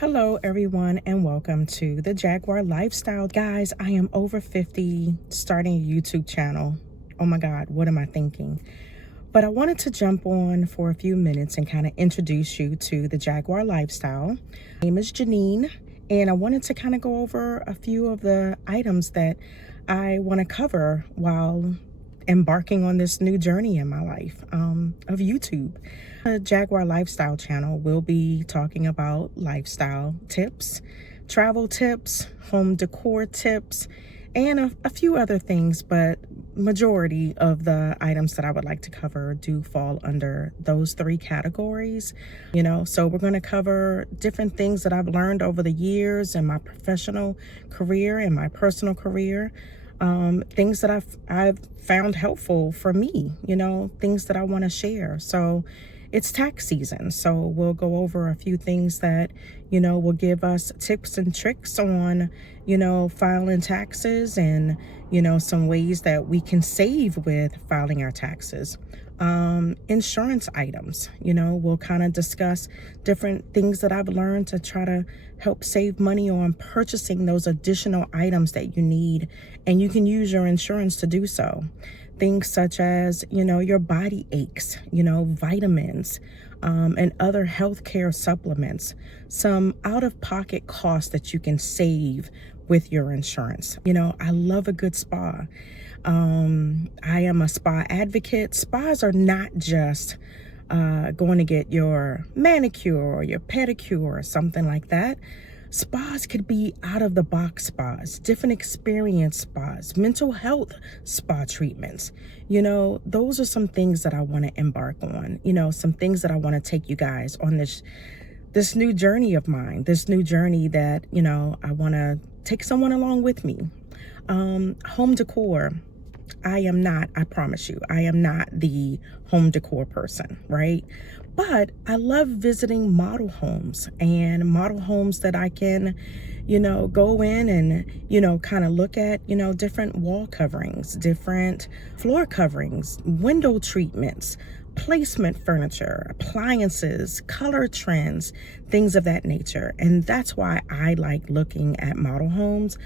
Hello, everyone, and welcome to the Jaguar Lifestyle. Guys, I am over 50, starting a YouTube channel. Oh my God, what am I thinking? But I wanted to jump on for a few minutes and kind of introduce you to the Jaguar Lifestyle. My name is Janine, and I wanted to kind of go over a few of the items that I want to cover while embarking on this new journey in my life of YouTube. The Jaguar Lifestyle channel will be talking about lifestyle tips, travel tips, home decor tips, and a few other things, but majority of the items that I would like to cover do fall under those three categories. So we're going to cover different things that I've learned over the years in my professional career and my personal career. Things that I've found helpful for me, things that I want to share. So it's tax season, so we'll go over a few things that, will give us tips and tricks on, filing taxes and, some ways that we can save with filing our taxes. Insurance items, we'll kind of discuss different things that I've learned to try to help save money on purchasing those additional items that you need, and you can use your insurance to do so. Things such as, your body aches, vitamins, and other healthcare supplements, some out-of-pocket costs that you can save with your insurance. I love a good spa. I am a spa advocate. Spas are not just going to get your manicure or your pedicure or something like that. Spas could be out-of-the-box spas, different experience spas, mental health spa treatments. Those are some things that I want to embark on, some things that I want to take you guys on this new journey of mine, this new journey that, I want to take someone along with me. Home decor. I promise you, I am not the home decor person, right? But I love visiting model homes that I can, go in and, kind of look at, different wall coverings, different floor coverings, window treatments, placement furniture, appliances, color trends, things of that nature. And that's why I like looking at model homes.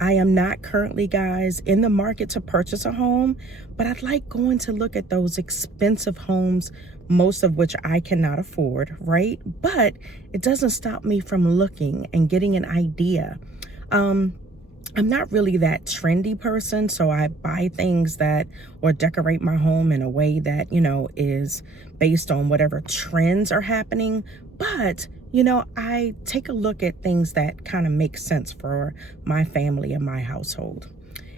I am not currently, guys, in the market to purchase a home, but I'd like going to look at those expensive homes, most of which I cannot afford, right? But it doesn't stop me from looking and getting an idea. I'm not really that trendy person, so I buy things or decorate my home in a way that, is based on whatever trends are happening. But, I take a look at things that kind of make sense for my family and my household.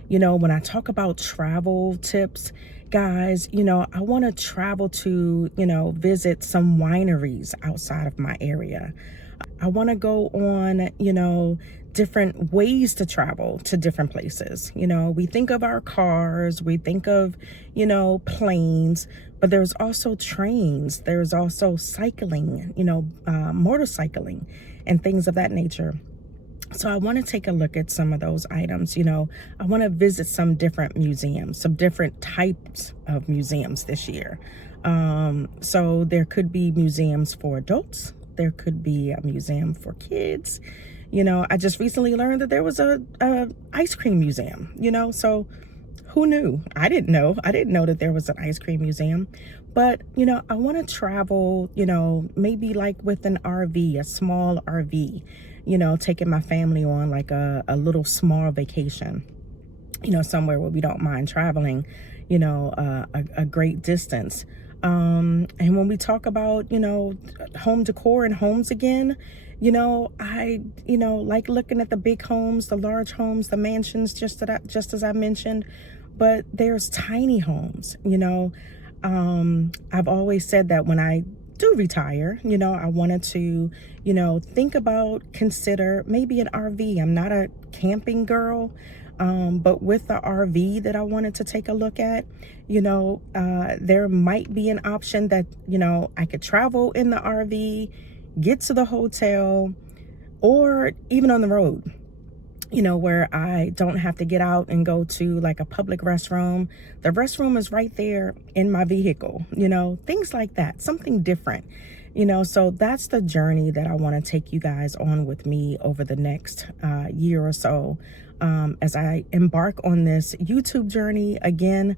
When I talk about travel tips, guys, I want to travel to, visit some wineries outside of my area. I want to go on, different ways to travel to different places. We think of our cars, we think of, planes, but there's also trains, there's also cycling, motorcycling and things of that nature. So I want to take a look at some of those items. I want to visit some different museums, some different types of museums this year. So there could be museums for adults. There could be a museum for kids. I just recently learned that there was a ice cream museum, so who knew? I didn't know that there was an ice cream museum. But, I want to travel, maybe like with an RV, a small RV, taking my family on like a little small vacation, somewhere where we don't mind traveling, a great distance. And when we talk about, home decor and homes again, I, like looking at the big homes, the large homes, the mansions, just as I mentioned, but there's tiny homes. I've always said that when I do retire, I wanted to, consider maybe an RV. I'm not a camping girl. But with the RV that I wanted to take a look at, there might be an option that, I could travel in the RV, get to the hotel, or even on the road, where I don't have to get out and go to like a public restroom. The restroom is right there in my vehicle, things like that, something different. You know, so that's the journey that I want to take you guys on with me over the next year or so, as I embark on this YouTube journey. Again,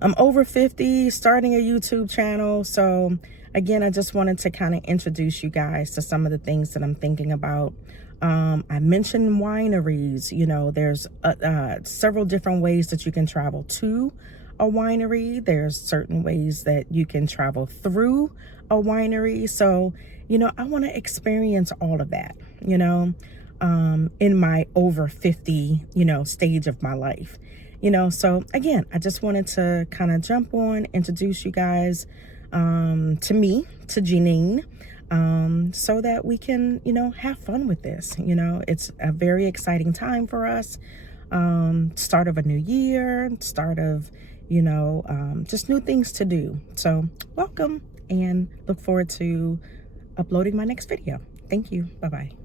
I'm over 50, starting a YouTube channel. So again, I just wanted to kind of introduce you guys to some of the things that I'm thinking about. I mentioned wineries. You know, there's several different ways that you can travel to a winery. There's certain ways that you can travel through a winery. So, you know, I want to experience all of that, you know, in my over 50, you know, stage of my life. You know, so again, I just wanted to kind of jump on, introduce you guys to me, to Janine, so that we can, you know, have fun with this. You know, it's a very exciting time for us. Start of a new year, start of, you know, just new things to do. So welcome, and look forward to uploading my next video. Thank you. Bye-bye.